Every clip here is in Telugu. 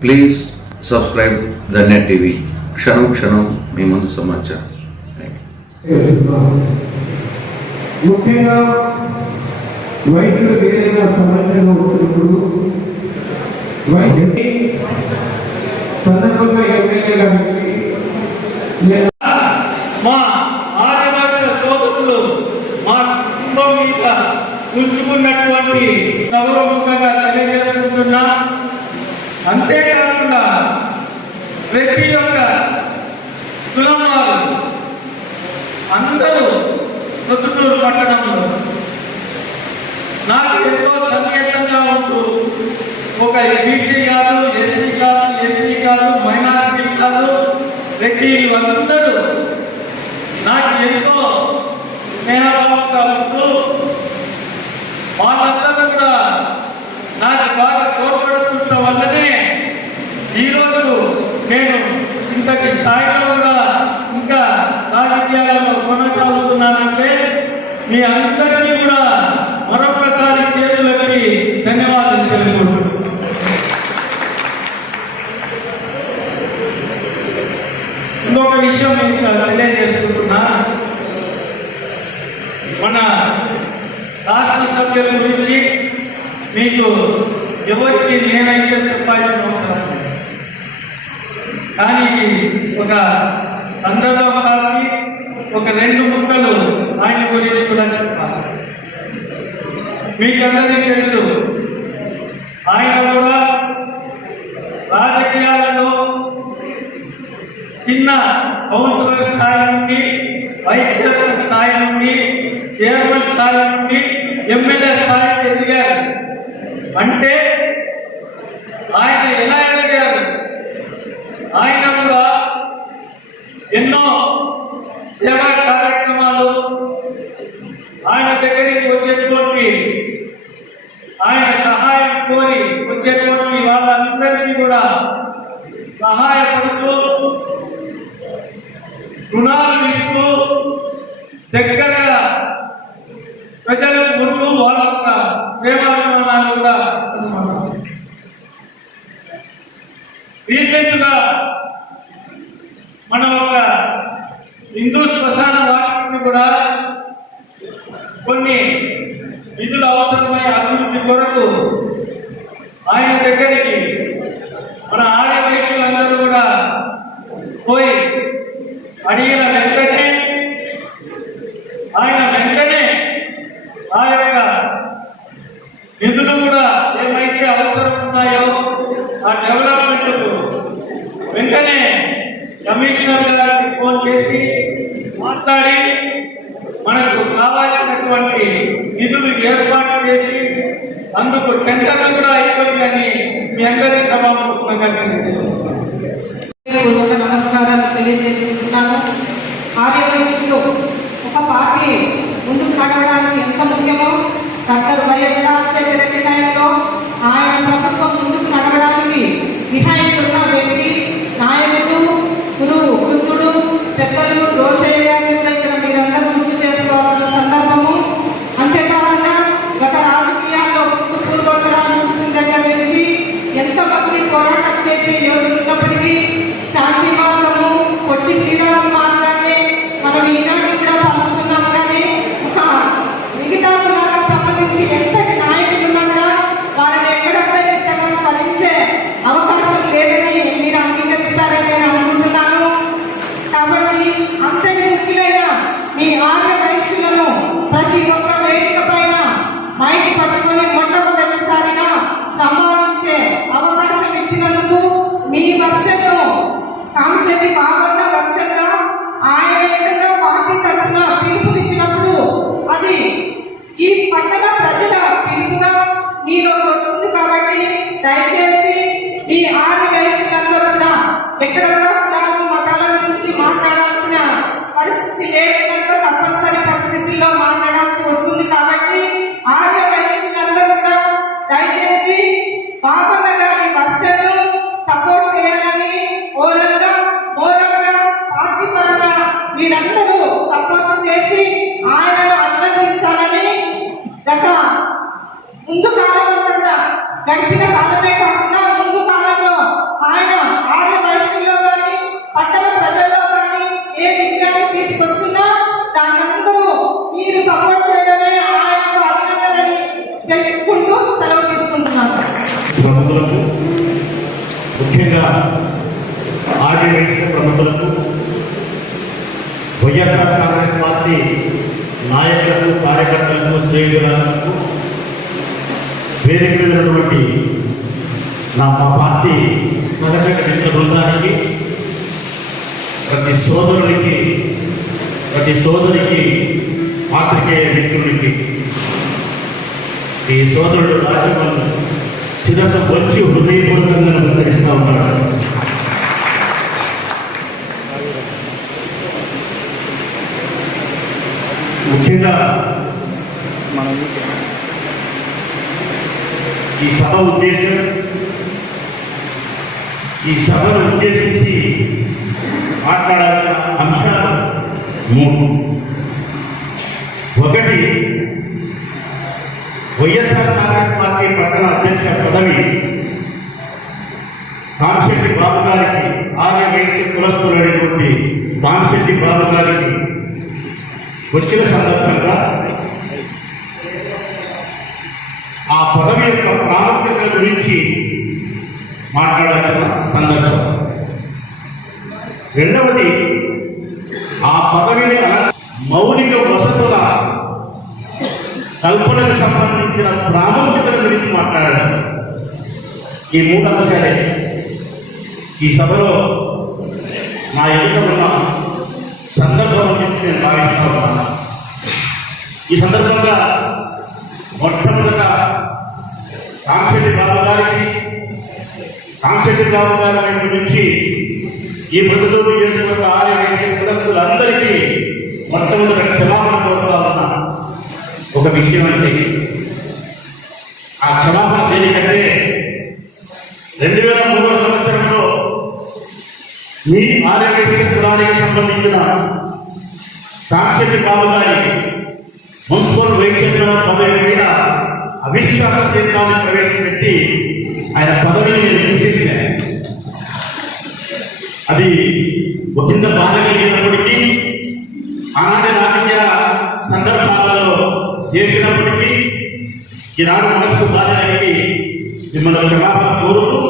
Please subscribe the net TV క్షణం క్షణం మీ ముందు సమాచారం. ముఖ్యంగా వైద్యులు ఏదైనా సమస్యలు వచ్చినప్పుడు వైద్యుని సందర్భంగా ఎమ్మెల్యే గారికి నేను మా ఆదివాసీ సోదరులు మా కుటుంబం మీద ఉంచుకున్నటువంటి గౌరవముఖంగా తెలియజేసుకుంటున్నా. అంతేకాకుండా ప్రతి ఒక్క కులం వారు అందరూ ప్రొద్దుటూరు పట్టణంలో నాకు ఎంతో సన్నిహితంగా ఉంటూ ఒక బీసీ కాదు ఎస్సీ కాదు ఎస్సీ కాదు మైనారిటీ కాదు రెడ్డి వాళ్ళందరూ నాకు ఎంతో స్నేహభావంగా ఉంటూ వాళ్ళందరూ కూడా నాకు బాగా తోడ్పడుతుండటం వల్లనే ఈరోజు నేను ఇంతటి స్థాయిలో కూడా ఇంకా రాజకీయాలలో కొనసాగుతున్నానంటే మీ అందరికీ కూడా మరొకసారి చేతులకి ధన్యవాదాలు తెలుపుకుంటున్నాను ఇంకొక విషయం మీకు తెలియజేసుకుంటున్నా. మన శాసనసభ్యుల గురించి మీకు ఎవరికి నేనైతే చెప్పాల్సిన కానీ ఒక సందర్భం కాబట్టి ఒక రెండు ముక్కలు ఆయన గురించి కూడా చెప్పాలి మీకందరికీ తెలుసు ఆయన కూడా రాజకీయాలలో చిన్న కౌన్సిలర్ స్థాయి నుండి వైస్ చైర్మన్ స్థాయి నుండి చైర్మన్ స్థాయి నుండి ఎమ్మెల్యే స్థాయికి ఎదిగారు. అంటే ఆయన ఎలా ఎదిగారు ఆయన కూడా ఎన్నో సేవా కార్యక్రమాలు ఆయన దగ్గరికి వచ్చేటువంటి ఆయన సహాయం కోరి వచ్చేటువంటి వాళ్ళందరికీ కూడా సహాయపడుతూ రుణాలు ఇస్తూ దగ్గరగా ప్రజలకు ముందు వాళ్ళ యొక్క ప్రేమాభిమానాలు కూడా కనుగొన్నారు. రీసెంట్గా మన ఒక హిందూ శ్మశాన వాటిని కూడా కొన్ని నిధులు అవసరమై అభివృద్ధి కొరకు ఆయన దగ్గరికి మన ఆర్య వైశ్యులందరూ కూడా పోయి అడిగిన వెంటనే ఆయన వెంటనే ఆ యొక్క నిధులు కూడా ఏమైతే అవసరం ఉన్నాయో ఆ డెవలప్మెంట్ వెంటనే కమిషనర్ గారికి ఫోన్ చేసి మాట్లాడి మనకు కావాల్సినటువంటి నిధులు ఏర్పాటు చేసి అందుకు టెండర్లు కూడా అయిపోయిందని మీ అందరికీ సభాముఖంగా తెలియజేస్తాం పూర్వక నమస్కారాలు తెలియజేసుకుంటున్నాను ఆర్య వయస్సులో ఒక పార్టీ ముందుకు నడవడానికి ఎంత ముఖ్యమో డాక్టర్ వైఎస్ రాజశేఖర రెడ్డి టైంలో ఆయన ప్రభుత్వం ముందుకు నడవడానికి వినాయకుడున్న వ్యక్తి నాయకుడు గురు వృద్ధుడు పెద్దలు రోషయ్య గారిని కూడా ఇక్కడ మీరందరూ గుర్తు చేసుకోవాల్సిన సందర్భము అంతేకాకుండా గత రాజకీయాల్లో పూర్వోత్తరాలు చూసిన దగ్గర నుంచి ఎంతమంది పోరాటం చేసే యోధులు ఉన్నప్పటికీ కూడా ప్రముఖులకు ముఖ్యంగా ఆర్డినెన్స్ ప్రముఖులకు వైఎస్ఆర్ కాంగ్రెస్ పార్టీ నాయకులకు కార్యకర్తలకు శ్రేయులకు వేదిక నా మా పార్టీ సహజక మిత్ర బృందానికి ప్రతి సోదరునికి ప్రతి సోదరికి పాత్రికేయ మిత్రునికి ఈ సోదరుడు రాజమౌళి శిరస్సు వచ్చి హృదయపూర్వకంగా నమస్కరిస్తూ ఉన్నాడు. ముఖ్యంగా ఈ సభ ఉద్దేశం ఈ సభను ఉద్దేశించి మాట్లాడాల్సిన అంశాలు మూడు. ఒకటి వైఎస్ఆర్ కాంగ్రెస్ పార్టీ పట్టణ అధ్యక్ష పదవి కాంశెట్టి బాబు గారికి ఆర్య వైశ్య కులస్తులైనటువంటి కాంశెట్టి బాబు గారికి వచ్చిన సందర్భంగా ఆ పదవి యొక్క ప్రాముఖ్యత గురించి మాట్లాడాల్సిన సందర్భం. రెండవది ఆ పదవిని అల- మౌలిక వసతుల కల్పనకు సంబంధించిన ప్రాముఖ్యత గురించి మాట్లాడాలి ఈ మూడు అంశాలే ఈ సభలో నా ఎదుట ఉన్న సందర్భం అని చెప్పి నేను భావిస్తున్నాను. ఈ సందర్భంగా మొట్టమొదట కాంశెట్టి బాబు గారికి కాంశెట్టి బాబు గారి నుంచి ఈ ప్రజలు చేసుకున్న ఆర్య కులస్తులందరికీ మొట్టమొదట క్షమాపణ కోరుతా ఉన్నా. ఒక విషయం అంటే ఆ క్షమాపణ దేనికంటే రెండు వేల మూడవ సంవత్సరంలో మీ ఆర్యవేశ కులానికి సంబంధించిన కాంక్షటి బాబు మున్సిపల్ వైద్య పదవి మీద అవిశ్వాస తీర్మాన్ని ప్రవేశపెట్టి ఆయన పదవిని నేను అది ఒక కింద బాధగలిగినప్పటికీ ఆనాటి రాజకీయ సందర్భాలలో చేసినప్పటికీ ఈనాడు మనసు బాధ కలిగి మిమ్మల్ని క్షమాపణ కోరుతూ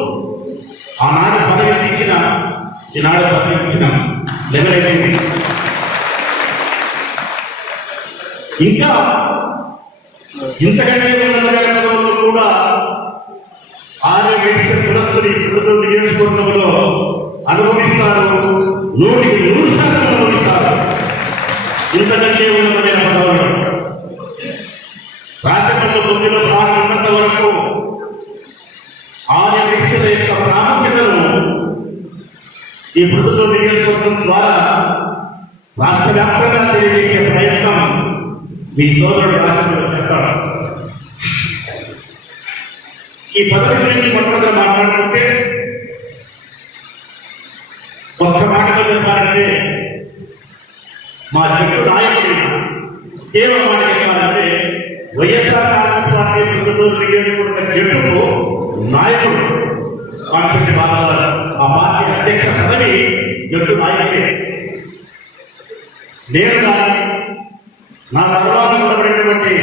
యొక్క ప్రాముఖ్యతను ఈ ప్రభుత్వ నియోజకవర్గం ద్వారా రాష్ట్ర వ్యాప్తంగా తెలియజేసే ప్రయత్నం మీ సోదరుడు రాష్ట్రంలో చేస్తాడు. ఈ పదవి గురించి మొట్టమొదటి మాట్లాడుకుంటే ఒక్క మాటలో చెప్పాలంటే మా జట్టు నాయకుడిన కేవలం మాట చెప్పాలంటే వైఎస్ఆర్ కాంగ్రెస్ పార్టీ ప్రభుత్వం నియోజకవర్గ జట్టుకు నాయకుడు కాన్స్టిట్యూషన్ భాగాల ఆ పార్టీ అధ్యక్ష సభని జట్టు నాయకుడే. నేను కానీ నా తర్వాత ఉండబడినటువంటి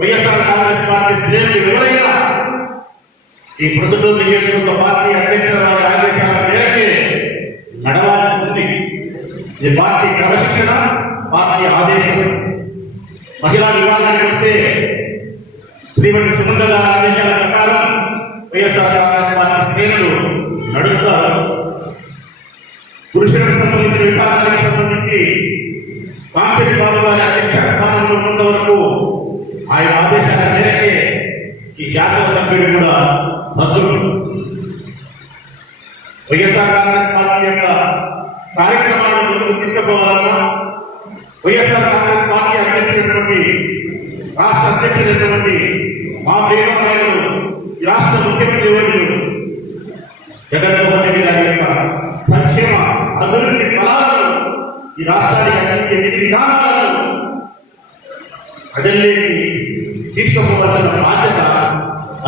వైఎస్ఆర్ కాంగ్రెస్ పార్టీ శ్రేణి ఎవరైనా ఈ ప్రభుత్వం నియోజకవర్గ పార్టీ అధ్యక్షుల వారి ఆదేశాల మేరకే నడవాల్సి ఉంది ఈ పార్టీ క్రమశిక్షణ పార్టీ ఆదేశం. మహిళా విభాగానికి వస్తే శ్రీమతి సుమంగళ ఆదేశాల ప్రకారం వైఎస్ఆర్ కాంగ్రెస్ పార్టీ నడుస్తారు. పురుషులకు సంబంధించిన విభాగాలకు సంబంధించి కాంక్షటి బాబు గారి అధ్యక్ష స్థానంలో ఉన్నంత వరకు ఆయన ఆదేశాల మేరకే ఈ శాసనసభ్యుడు కూడా భద్రుడు వైఎస్ఆర్ కాంగ్రెస్ పార్టీ యొక్క కార్యక్రమాలను ముందుకు తీసుకుపోవాలన్నా వైఎస్ఆర్ కాంగ్రెస్ పార్టీ అధ్యక్షుడైనటువంటి రాష్ట్ర అధ్యక్షుడైనటువంటి మా ప్రియమైన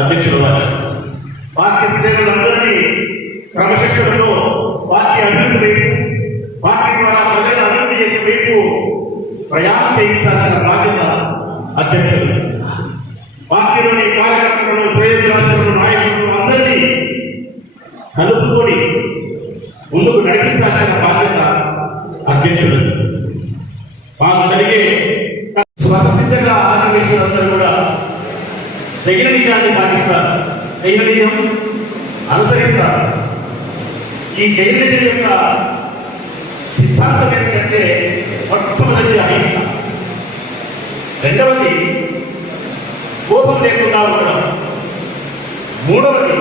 అధ్యక్షుడు వారు పార్టీ జైనజయం అనుసరిస్తారు. ఈ జైనజయం యొక్క సిద్ధాంతం ఏంటంటే మొట్టమొదటి అహింస. రెండవది కోపం లేకుండా ఉండడం. మూడవది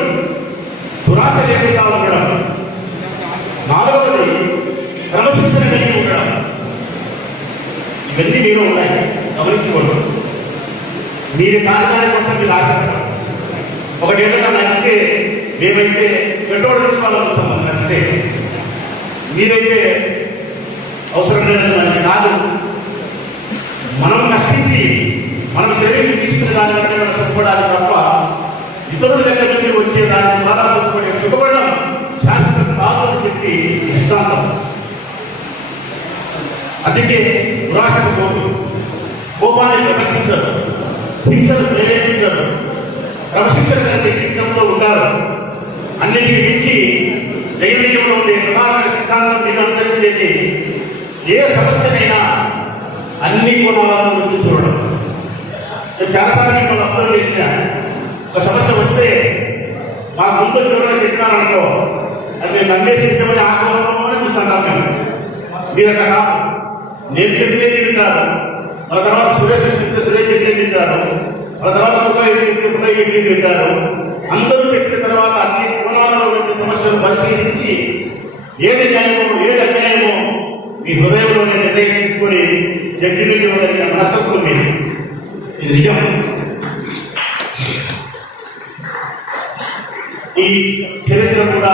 దురాశ లేకుండా ఉండడం. నాలుగవది క్రమశిక్షణ కలిగి ఉండడం. ఇవన్నీ మీరు ఉన్నాయి. గమనించుకోవడం మీరు కార్యాలయం కోసం మీరు ఆశిస్తారు ఒకటి ఏదైనా నచ్చితే మేమైతే పెట్రోల్ తీసుకోవాలనుకుంటాం మనకు నచ్చితే మీరైతే అవసరం లేదని మనకి కాదు. మనం కష్టించి మనం శరీరం తీసుకునే దాని కంటే మనం సుఖపడాలి తప్ప ఇతరుల దగ్గర నుండి వచ్చే దాని ద్వారా సుఖపడే సుఖపడడం శాశ్వతం కాదు అని చెప్పి సిద్ధాంతం అందుకే దురాశకు పోదు కోపాన్ని ప్రదర్శించరు హింసను ప్రేరేపించరు. క్రమశిక్షణ కలిగి జీవితంలో ఉంటారు. అన్నిటికీ మించి జైవీయంలో ఉండే ప్రధాన సిద్ధాంతం మీరు అనుసరించేది ఏ సమస్యనైనా అన్ని కోణాలను ముందు చూడడం. నేను చాలాసార్లు మిమ్మల్ని అబ్జర్వ్ చేసిన ఒక సమస్య వస్తే మా ముందు చూడడం చెప్పినారనుకో అది నేను నమ్మేసి ఇష్టమని ఆ చూస్తాను మేము మీరు అట్లా కాదు. నేను చెప్పినది వింటారు. మన తర్వాత సురేష్ సురేష్ చెప్పినది వింటారు. మన తర్వాత ముప్పై చెప్తే ముప్పై అందరూ చెప్పిన తర్వాత అన్ని కోణాలలో ఉన్న సమస్యలు పరిశీలించి ఏది న్యాయమో ఏది అన్యాయమో మీ హృదయంలో నిర్ణయం తీసుకొని జడ్జిమెంట్ ఇవ్వగలిగిన మనస్తత్వం మీరు ఇది నిజం. ఈ చరిత్ర కూడా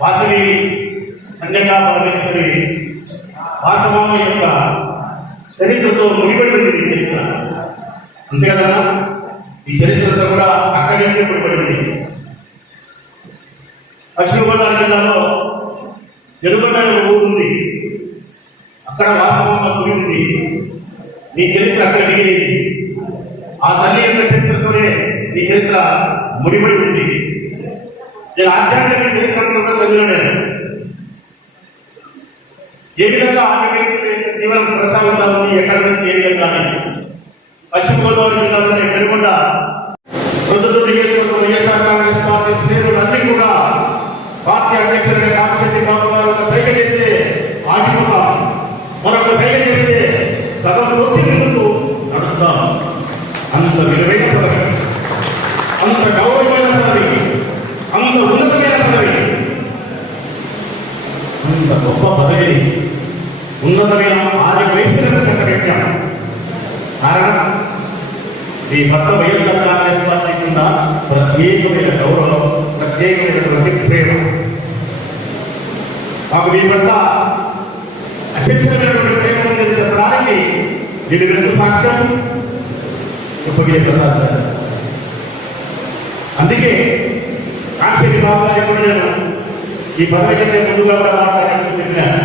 వాసవి కన్యకా పరమేశ్వరి వాసమామ యొక్క చరిత్రతో ముడిపడి చరిత్ర. అంతే కదా ఈ చరిత్రతో కూడా అక్కడి నుంచే ముడిపడింది పశ్చిమ గోదావరి జిల్లాలో ఎరుగొండ ఊరుంది అక్కడ వాసమామ గుడి ఉంది నీ చరిత్ర అక్కడ మిగిలింది ఆ తల్లి యొక్క చరిత్రతోనే నీ చరిత్ర ముడిపడి ఉంది. నేను ఆధ్యాత్మిక చరిత్రను కూడా చదివాను ఏ విధంగా ఆంధ్రప్రదేశ్ జీవనం ప్రస్తావన ఉంది ఎక్కడి నుంచి ఏ విధంగా పశ్చిమ గోదావరి జిల్లాలో ఎక్కడ కూడా నియోజకవర్గం వైఎస్ఆర్ కాంగ్రెస్ పార్టీ శ్రేణులన్నీ కూడా పార్టీ అధ్యక్షుడిగా కామశెట్టి బాబు గారు ఒక సైగ చేస్తే ఆగిపోతాం మరొక సైగ చేస్తే కథం పూర్తి ముందు నడుస్తాం అంత విలువైన పదవి అంత గౌరవమైన పదవి అంత ఉన్నతమైన పదవి అంత గొప్ప పదవిని ఉన్నతమైన ఆది వయసులను కట్టబెట్టాం కారణం ఈ భర్త వైఎస్ఆర్ కాంగ్రెస్ పార్టీ కింద ప్రత్యేకమైన గౌరవం ప్రత్యేకమైనటువంటి ప్రేమ. మాకు మీ పట్ల అచంచలమైనటువంటి ప్రేమ అందించడానికి చెప్పడానికి దీని వెనుక సాక్ష్యం. ఇప్పటికే ప్రసాద్ గారు అందుకే కాంక్షకి బాబు గారి కూడా నేను ఈ పదవి కంటే ముందుగా కూడా మాట్లాడినట్టు చెప్పినాను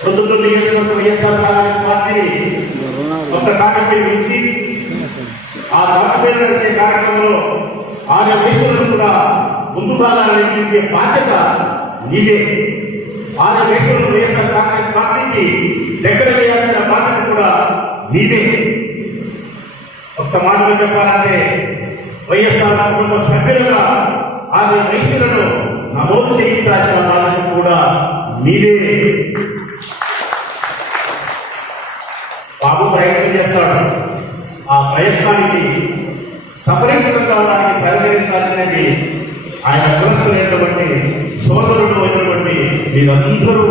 ప్రొద్దుటూరు నియోజకవర్గం వైఎస్ఆర్ కాంగ్రెస్ పార్టీని కొంత తాకపై మించి ఆ తాకపై నడిచే కార్యక్రమంలో ఆయా వేసులను కూడా ముందు భాగాన్ని నింపే బాధ్యత నీదే ఆయా వేసులను వైఎస్ఆర్ కాంగ్రెస్ పార్టీకి దగ్గర వేయాల్సిన బాధ్యత కూడా నీదే ఒక్క మాటలో చెప్పాలంటే వైఎస్ఆర్ కుటుంబ సభ్యులుగా ఆమె వయసులను నమోదు చేయించాల్సిన బాధ్యత కూడా నీదే ప్రయత్నానికి సఫలీకృతంగా ఉండడానికి సహకరించాలనేది ఆయన కులస్తులైనటువంటి సోదరుడు అయినటువంటి మీరందరూ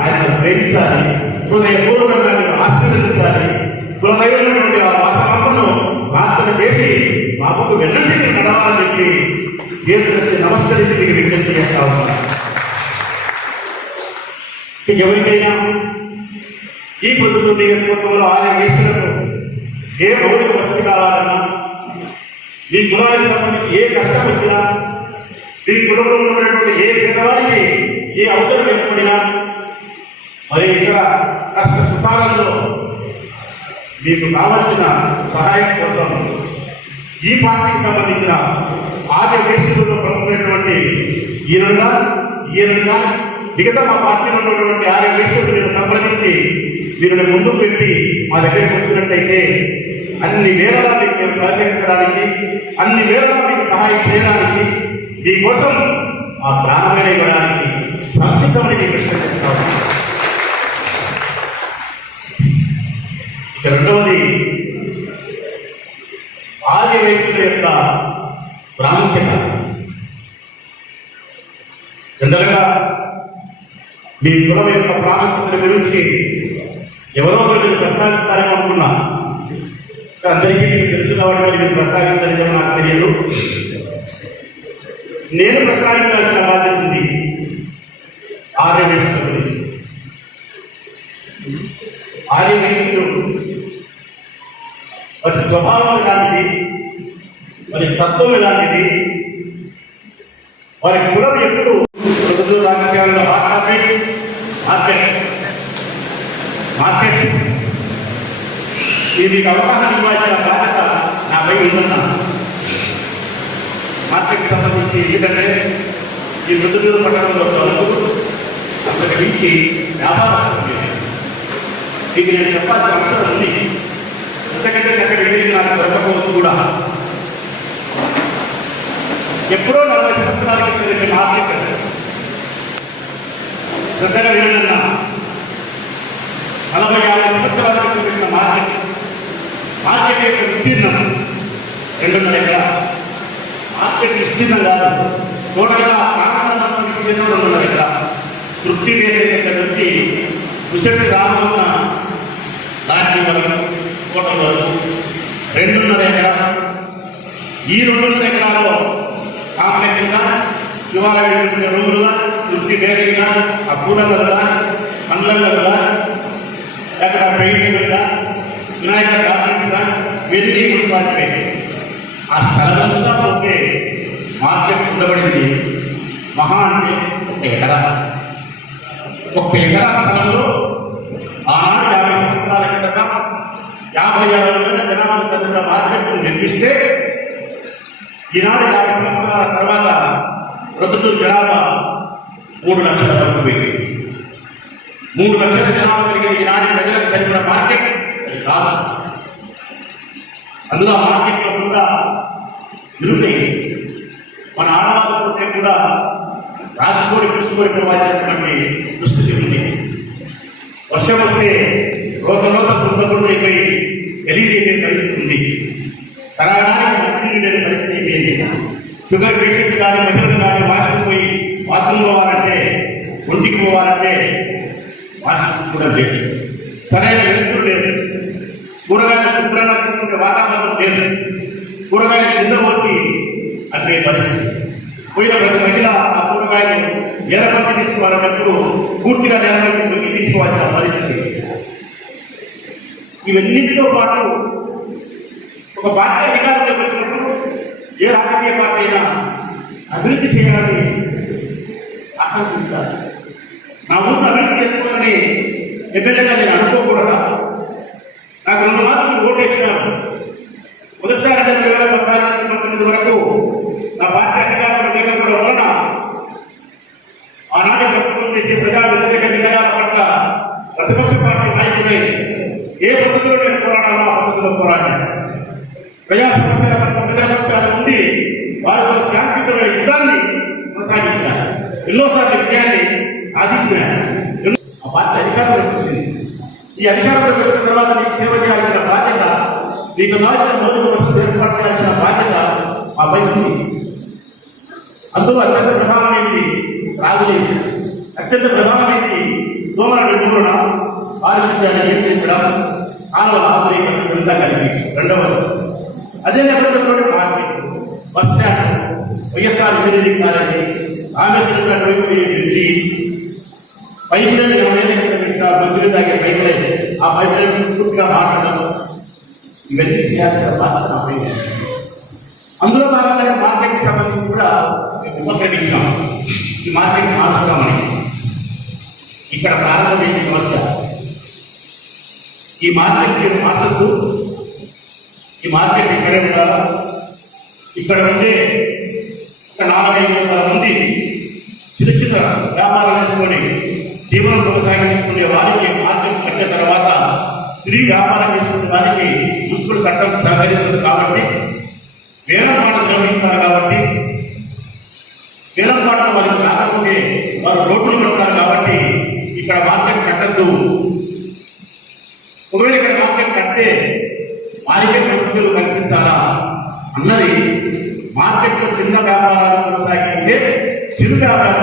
ఆయన ప్రేమించాలి. హృదయపూర్వకంగా మీరు ఆశీర్వదించాలి. హృదయమైనటువంటి ఆ వాసనను ప్రార్థన చేసి బాబుకు వెన్నంటి నడవాలని చెప్పి చేతులెత్తి నమస్కరించి మీకు విజ్ఞప్తి చేస్తా ఉన్నారు ఇక ఎవరికైనా ఈ పొద్దుటూరు నియోజకవర్గంలో ఆయా వేసినప్పుడు ఏ మౌలిక వసతి కావాలన్నా మీ కులానికి సంబంధించి ఏ కష్టం వచ్చినా మీ కులంలో ఉన్నటువంటి ఏ పేదవారికి ఏ అవసరం ఏర్పడినా మరి ఇతర కష్ట సుఖాలలో మీకు కావలసిన సహాయం కోసం ఈ పార్టీకి సంబంధించిన ఆర్య వేసుకుల్లో ప్రముఖమైనటువంటి ఈయనగా ఈయనగా మిగతా మా పార్టీలో ఉన్నటువంటి ఆర్య వేసుకులు మీరు సంప్రదించి వీరిని ముందుకు పెట్టి మా దగ్గరికి వచ్చినట్టయితే అన్ని వేళలా మీకు మేము సహకరించడానికి అన్ని వేళలా మీకు సహాయం చేయడానికి మీకోసం ఆ ప్రాణమైన ఇవ్వడానికి సంసిద్ధమని మీకు చెప్తున్నాను ఇక రెండవది ఆర్య వేసుల యొక్క ప్రాముఖ్యత. జనరల్గా మీ కులం యొక్క ప్రాముఖ్యతను గురించి ఎవరో ఒకరు మీరు ప్రస్తావిస్తారేమో అనుకున్నా. అందరికీ మీకు తెలుసు కాబట్టి మీరు ప్రస్తావించలేదో నాకు తెలియదు. నేను ప్రస్తావించాల్సిన బాధ్యత ఉంది. ఆర్యవేశ్వరుడు వైశ్యుల గురించి ఆర్య వైశ్యులు స్వభావం ఎలాంటిది? మరి తత్వం ఎలాంటిది? వారి కులం ఎప్పుడు? ప్రజలు రాజకీయాల్లో మార్కెట్. మార్కెట్. ఈ మీకు అవగాహన ఇవ్వాల్సిన బాధ్యత నాపై ఉందన్న మార్కెట్ సంబంధించి ఎందుకంటే ఈ మృదుడు పట్టణంలో వరకు అంతకు మించి వ్యాపారం ఇది నేను చెప్పాల్సిన అవసరం ఉంది ఎంతకంటే చక్కటి వెళ్ళి నాకు దొరకపోవచ్చు కూడా ఎప్పుడో నలభై సంవత్సరాల క్రితం మార్కెట్ శ్రద్ధగా వినన్నా నలభై యాభై సంవత్సరాల క్రితం మార్కెట్ మార్కెట్ యొక్క విస్తీర్ణం రెండున్నర ఎకరా మార్కెట్ విస్తీర్ణం కాదు టోటల్గా ప్రాంతం విస్తీర్ణం రెండున్నర ఎకరా తృప్తి వేసే దగ్గర నుంచి ముసటి రామన్న లాంటి వరకు కోటల వరకు రెండున్నర ఎకరా ఈ రెండున్నర ఎకరాలో కాంప్లెక్స్గా శివాలయం ఉండే రోజులుగా తృప్తి బేకరీగా ఆ కూరలుగా పండ్లలుగా అక్కడ పెయింటింగ్గా వినాయక గార్డెన్స్గా వెళ్ళి మున్సిపాలిటీ ఆ స్థలమంతా మార్కెట్ ఉండబడింది. మహా అంటే ఒక ఎకరా. ఒక ఎకరా స్థలంలో ఆనాడు యాభై సంవత్సరాల కిందట యాభై ఆరు వేల జనాభా సభ్యుల మార్కెట్ను నిర్మిస్తే ఈనాడు యాభై సంవత్సరాల తర్వాత ప్రస్తుతం జనాభా మూడు లక్షల వరకు పెరిగింది. మూడు లక్షల జనాభా పెరిగిన ఈనాటి ప్రజలకు సరిపడ మార్కెట్ అది కాదు. అందులో మార్కెట్లో కూడా నిరుపై మన ఆడవాళ్ళు ఉంటే కూడా రాసుకొని పిలుచుకొని పోవాల్సినటువంటి దుస్థితి ఉంది. వర్షం వస్తే రోత రోత దుందకుండా అయిపోయి తెలియజేసే పరిస్థితి ఉంది. తరగానికి పరిస్థితి అయిపోయింది. షుగర్ పేషెంట్స్ కానీ మహిళలు కానీ వాసిపోయి బాత్రూమ్ పోవాలంటే ఒంటికి పోవాలంటే వాషింగ్ కూడా లేదు. సరైన వెలుతురు లేదు. కూరగాయలు శుభ్రంగా తీసుకుంటే వాతావరణం లేదు కూరగాయలు కింద పోసి అంటే పరిస్థితి. పోయిన ప్రతి మహిళ ఆ కూరగాయలు ఎర్రపట్టి తీసుకోవాలన్నప్పుడు పూర్తిగా ఎర్రపట్టి పొంగి తీసుకోవాల్సిన పరిస్థితి. ఇవన్నింటితో పాటు ఒక పార్టీ అధికారంలో వచ్చినప్పుడు ఏ రాజకీయ పార్టీ అయినా అభివృద్ధి చేయాలని ఆకాంక్షిస్తారు. నా ఊరు అభివృద్ధి చేసుకోవాలని ఎమ్మెల్యేగా నేను అనుకోకూడదా నాకు రెండు మార్కులు ఓటేసినాను మొదటిసారి రెండు వేల పద్నాలుగు పంతొమ్మిది వరకు నా పార్టీ అధికారంలో లేకపోవడం వలన ఆనాటి ప్రభుత్వం చేసే ప్రజా వ్యతిరేక నిర్ణయాల పట్ల ప్రతిపక్ష పార్టీ నాయకుడై ఏ పద్ధతిలో నేను పోరాడాలో ఆ పద్ధతిలో పోరాడాను ప్రజా సమస్యల పట్ల ప్రజాపక్షాల నుండి వారితో శాంతియుతమైన యుద్ధాన్ని కొనసాగించారు ఎన్నోసార్లు విజయాన్ని సాధించారు ఆ పార్టీ అధికారంలోకి వచ్చింది ఈ అధికారంలో పెట్టిన తర్వాత మీకు సేవ చేయాల్సిన బాధ్యత మీకు కావాల్సిన మొదటి కోసం ఏర్పాటు చేయాల్సిన బాధ్యత మా పై ఉంది. అందులో అత్యంత ప్రధానమైనది త్రాగునీరు అత్యంత ప్రధానమైనది దోమల నిర్మూలన పారిశుద్ధ్యాన్ని నియంత్రించడం కాలువల ఆధునీకరణ ఇదంతా కలిపి రెండవది అదే నేపథ్యంలోనే market bus stand YSR engineering college Rameswaram వైపు బ్రిడ్జి పైప్ లైన్ ఇరవై ఏళ్ళ క్రితం తాగే పైప్ లైన్ ఆ పైప్ లైన్ పూర్తిగా మార్చడం ఇవన్నీ చేయాల్సిన బాధ్యత నా అందులో భాగంగా మార్కెట్కి సంబంధించి కూడా మేము ఉపక్రమించాం ఈ మార్కెట్ మార్చుతామని ఇక్కడ ప్రారంభమైన సమస్య? ఈ మార్కెట్ మార్చద్దు. ఈ మార్కెట్ ఇక్కడే ఉండాలా? ఇక్కడ ఉండే ఒక నాలుగైదు వందల మంది చిన్న చిన్న వ్యాపారం వేసుకొని జీవనం కొనసాగించుకునే వారికి మార్కెట్ కట్టిన తర్వాత తిరిగి వ్యాపారం చేసుకునే వారికి మున్సిపల్ చట్టం సహకరిస్తుంది కాబట్టి వేలం పాటలు నిర్వహిస్తారు కాబట్టి వేలం పాటలు వారికి రాకపోతే వారు రోడ్లు పెడతారు కాబట్టి ఇక్కడ మార్కెట్ కట్టద్దు. ఒకవేళ ఇక్కడ మార్కెట్ కట్టే వారికే ప్రకృతులు కల్పించాలా? అన్నది మార్కెట్లో చిన్న వ్యాపారాలు కొనసాగించే చిరు వ్యాపారం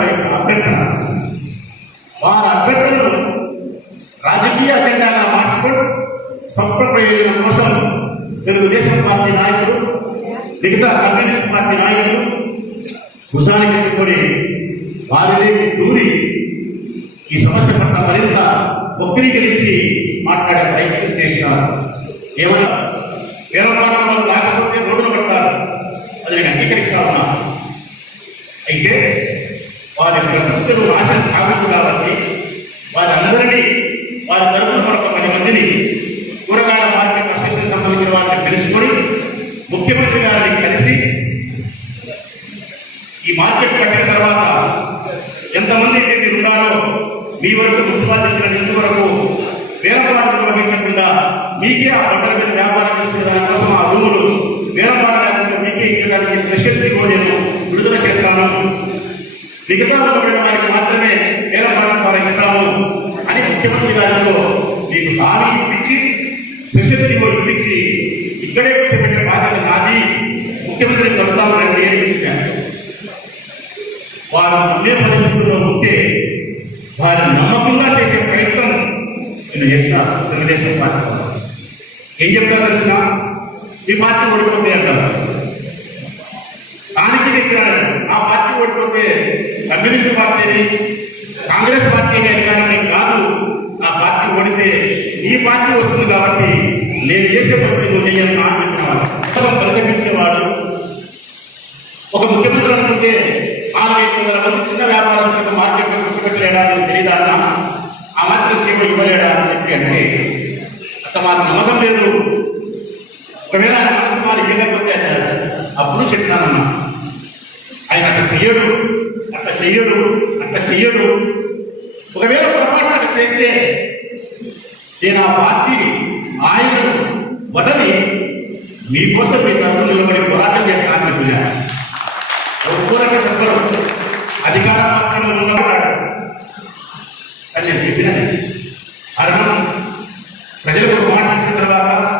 స్వప్న ప్రయోజనం కోసం తెలుగుదేశం పార్టీ నాయకులు మిగతా కమ్యూనిస్ట్ పార్టీ నాయకులు భుజానికి ఎత్తుకొని వారిని దూరి ఈ సమస్య పట్ల మరింత వక్రీకరించి మాట్లాడే ప్రయత్నం చేసినారు ఏమన్నా పేదవాళ్ళు వాళ్ళు రాకపోతే రోడ్లు పడతారు అది నేను అంగీకరిస్తా ఉన్నా అయితే వారి ప్రభుత్వం నాశనం కావచ్చు కాబట్టి వారందరినీ వారి తరపున మరొక పది మందిని కూరగాయల మార్కెట్ అసోసియేషన్ సంబంధించిన వారిని పిలుచుకొని ముఖ్యమంత్రి గారిని కలిసి ఈ మార్కెట్ కట్టిన తర్వాత ఎంతమంది అయితే మీరు ఉన్నారో మీ వరకు మున్సిపాలిటీ ఇచ్చిన వరకు వేలపాటు లభించకుండా మీకే ఆ బట్టల మీద వ్యాపారం చేసుకునే దానికోసం ఆ భూములు వేలపాటు లేకుండా మీకే ఇచ్చేదానికి స్పెషల్ జీవో నేను విడుదల చేస్తాను మిగతా ఉండబడిన వారికి మాత్రమే వేలపాటు ద్వారా ఇస్తాము అని ముఖ్యమంత్రి గారితో మీకు హామీ ఇప్పించి స్పెషల్టీ జీవో ఇప్పించి ఇక్కడే కూర్చోబెట్టిన బాధ్యత నాది. ముఖ్యమంత్రిని కలుద్దామని నేను వారు నమ్మే పరిస్థితులు ఉంటే వారిని నమ్మకంగా చేసే ప్రయత్నం నేను చేసిన తెలుగుదేశం పార్టీ ఏం చెప్తారు తెలిసిన ఈ పార్టీ ఓడిపోతే అంటారు. దానికి చెప్పినాడు ఆ పార్టీ ఓడిపోతే కమ్యూనిస్ట్ పార్టీని కాంగ్రెస్ పార్టీని అధికారాన్ని కాదు ఆ పార్టీ ఓడితే ఈ పార్టీ వస్తుంది కాబట్టి నేను చేసే పనులు నువ్వు చేయని నా చెప్పినవాడు కోసం పరిగణించేవాడు ఒక ముఖ్యమంత్రి అనుకుంటే నాలుగైదు వందల మంది చిన్న వ్యాపారస్తులకు మార్కెట్లో కూర్చోబెట్టలేడా అని తెలియదా అన్న ఆ మాత్రం జీవో ఇవ్వలేడా అని చెప్పి అంటే అంత మాకు నమ్మకం లేదు. ఒకవేళ ఆయన మనసు మారి ఇవ్వకపోతే అప్పుడు చెప్తానన్నా ఆయన అట్లా చెయ్యడు అట్లా చెయ్యడు అట్లా చెయ్యడు. ఒకవేళ పొరపాటు అట్లా చేస్తే నేను ఆ పార్టీ ఆయన వదలి మీకోసం మీ తరఫున నిలబడి పోరాటం చేస్తానని చెప్పాను ఒక్కరంటే చెప్పరు అధికార పార్టీలో ఉన్నవాడు అని నేను చెప్పిన కారణం ప్రజలకు ఒక మాట